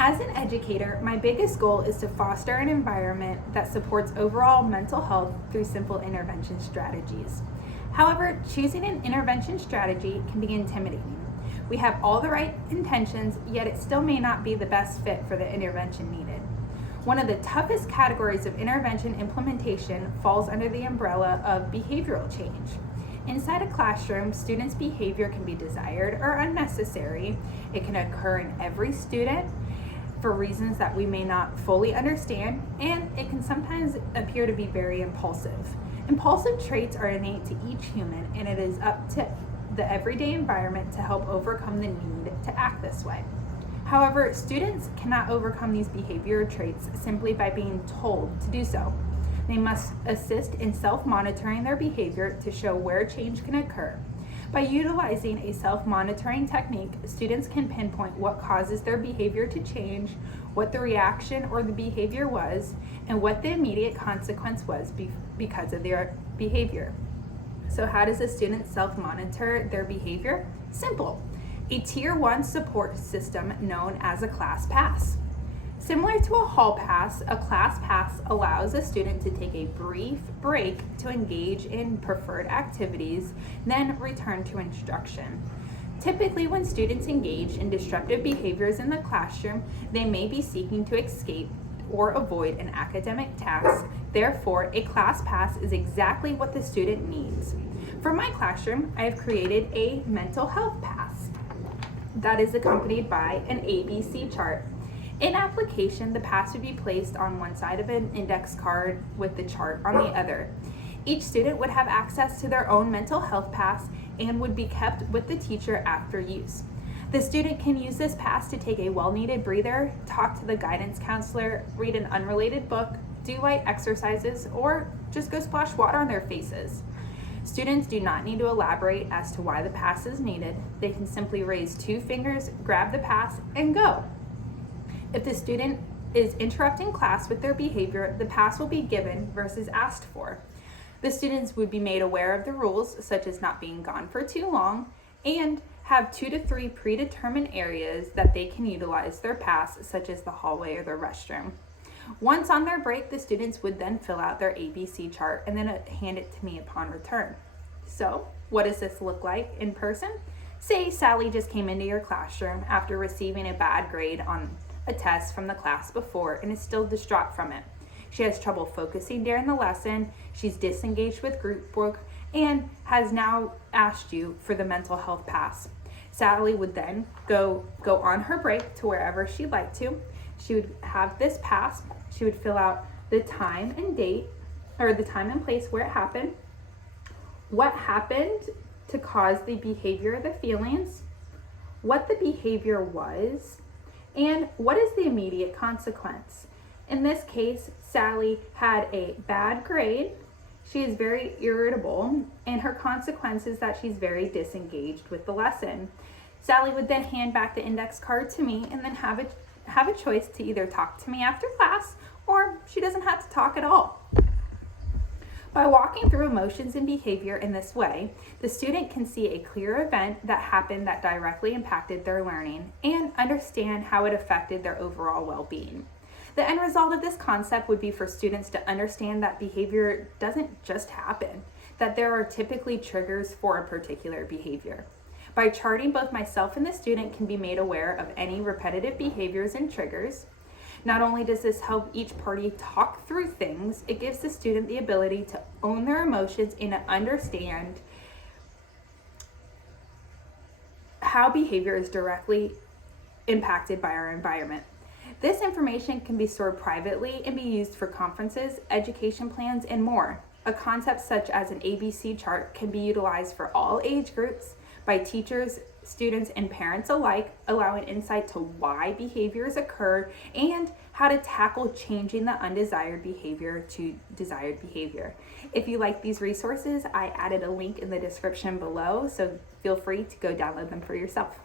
As an educator, my biggest goal is to foster an environment that supports overall mental health through simple intervention strategies. However, choosing an intervention strategy can be intimidating. We have all the right intentions, yet it still may not be the best fit for the intervention needed. One of the toughest categories of intervention implementation falls under the umbrella of behavioral change. Inside a classroom, students' behavior can be desired or unnecessary. It can occur in every student for reasons that we may not fully understand, and it can sometimes appear to be very impulsive. Impulsive traits are innate to each human, and it is up to the everyday environment to help overcome the need to act this way. However, students cannot overcome these behavioral traits simply by being told to do so. They must assist in self-monitoring their behavior to show where change can occur. By utilizing a self-monitoring technique, students can pinpoint what causes their behavior to change, what the reaction or the behavior was, and what the immediate consequence was because of their behavior. So how does a student self-monitor their behavior? Simple. A Tier 1 support system known as a class pass. Similar to a hall pass, a class pass allows a student to take a brief break to engage in preferred activities, then return to instruction. Typically, when students engage in disruptive behaviors in the classroom, they may be seeking to escape or avoid an academic task. Therefore, a class pass is exactly what the student needs. For my classroom, I have created a mental health pass that is accompanied by an ABC chart. In application, the pass would be placed on one side of an index card with the chart on the other. Each student would have access to their own mental health pass and would be kept with the teacher after use. The student can use this pass to take a well-needed breather, talk to the guidance counselor, read an unrelated book, do light exercises, or just go splash water on their faces. Students do not need to elaborate as to why the pass is needed. They can simply raise 2 fingers, grab the pass, and go. If the student is interrupting class with their behavior, the pass will be given versus asked for. The students would be made aware of the rules, such as not being gone for too long, and have 2 to 3 predetermined areas that they can utilize their pass, such as the hallway or the restroom. Once on their break, the students would then fill out their ABC chart and then hand it to me upon return. So, what does this look like in person? Say Sally just came into your classroom after receiving a bad grade on a test from the class before and is still distraught from it. She has trouble focusing during the lesson, she's disengaged with group work, and has now asked you for the mental health pass. Sally would then go on her break to wherever she'd like to. She would have this pass. She would fill out the time and date, or the time and place where it happened, what happened to cause the behavior, the feelings, what the behavior was, and what is the immediate consequence. In this case, Sally had a bad grade. She is very irritable, and her consequence is that she's very disengaged with the lesson. Sally would then hand back the index card to me and then have a choice to either talk to me after class, or she doesn't have to talk at all. By walking through emotions and behavior in this way, the student can see a clear event that happened that directly impacted their learning and understand how it affected their overall well-being. The end result of this concept would be for students to understand that behavior doesn't just happen, that there are typically triggers for a particular behavior. By charting, both myself and the student can be made aware of any repetitive behaviors and triggers. Not only does this help each party talk through things, it gives the student the ability to own their emotions and to understand how behavior is directly impacted by our environment. This information can be stored privately and be used for conferences, education plans, and more. A concept such as an ABC chart can be utilized for all age groups by teachers, students, and parents alike, allowing insight to why behaviors occur and how to tackle changing the undesired behavior to desired behavior. If you like these resources, I added a link in the description below, so feel free to go download them for yourself.